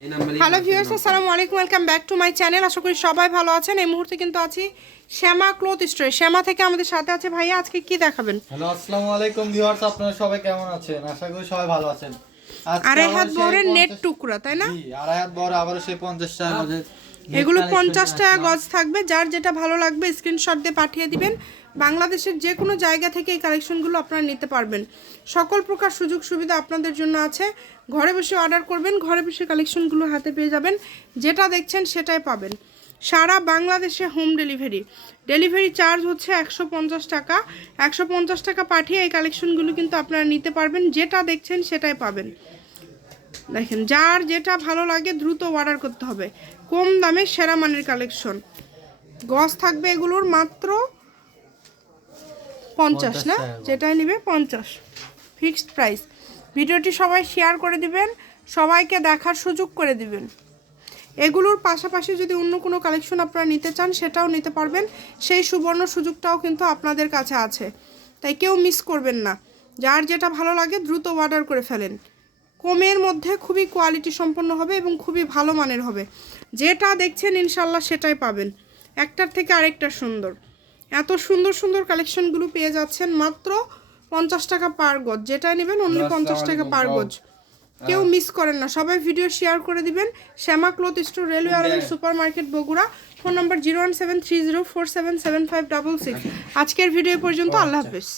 Hello viewers আসসালামু আলাইকুম welcome back to my channel আশা করি সবাই ভালো আছেন। এই মুহূর্তে কিন্তু আছি শ্যামা ক্লথ স্টোরে শ্যামা থেকে আমাদের সাথে আছে ভাইয়া আজকে কি দেখাবেন? হ্যালো আসসালামু আলাইকুম ভিউয়ার্স আপনারা সবাই কেমন আছেন? আশা করি সবাই ভালো আছেন। আড়াই হাত বড় বড়ের নেট টুকরা তাই না? জি, আড়াই হাত বড় আবার সেই পঞ্চাশ টাকা এগুলো পঞ্চাশ টাকা গজ থাকবে যার যেটা ভালো লাগবে স্ক্রিনশট দিয়ে পাঠিয়ে দিবেন। বাংলাদেশের যে কোনো জায়গা থেকে এই কালেকশনগুলো আপনারা নিতে পারবেন। সকল প্রকার সুযোগ সুবিধা আপনাদের জন্য আছে। ঘরে বসে অর্ডার করবেন ঘরে বসে কালেকশনগুলো হাতে পেয়ে যাবেন। যেটা দেখছেন সেটাই পাবেন। সারা বাংলাদেশে হোম ডেলিভারি ডেলিভারি চার্জ হচ্ছে একশো পঞ্চাশ টাকা। একশো পঞ্চাশ টাকা পাঠিয়ে এই কালেকশনগুলো কিন্তু আপনারা নিতে পারবেন। যেটা দেখছেন সেটাই পাবেন। দেখেন যার যেটা ভালো লাগে দ্রুত অর্ডার করতে হবে। কম দামে সেরা মানের কালেকশন গস থাকবে এগুলোর মাত্র পঞ্চাশ না? যেটাই নিবে পঞ্চাশ। ফিক্সড প্রাইস ভিডিওটি সবাই শেয়ার করে দিবেন সবাইকে দেখার সুযোগ করে দিবেন। এগুলোর পাশাপাশি যদি অন্য কোনো কালেকশন আপনারা নিতে চান সেটাও নিতে পারবেন। সেই সুবর্ণ সুযোগটাও কিন্তু আপনাদের কাছে আছে। তাই কেউ মিস করবেন না। যার যেটা ভালো লাগে দ্রুত অর্ডার করে ফেলেন। কমের মধ্যে খুবই কোয়ালিটি সম্পন্ন হবে এবং খুবই ভালো মানের হবে। যেটা দেখছেন ইনশাল্লাহ সেটাই পাবেন। একটার থেকে আরেকটা সুন্দর। এত সুন্দর সুন্দর কালেকশনগুলো পেয়ে যাচ্ছেন মাত্র পঞ্চাশ টাকা পার গজ। যেটা নেবেন অনলি পঞ্চাশ টাকা পার গজ। কেউ মিস করেন না। সবাই ভিডিও শেয়ার করে দিবেন। শ্যামা ক্লথ স্টোর রেলওয়ে আরবের super market Bogura. Phone number zero one seven three zero four seven seven five double six আজকের ভিডিও পর্যন্ত আল্লাহ হাফেজ।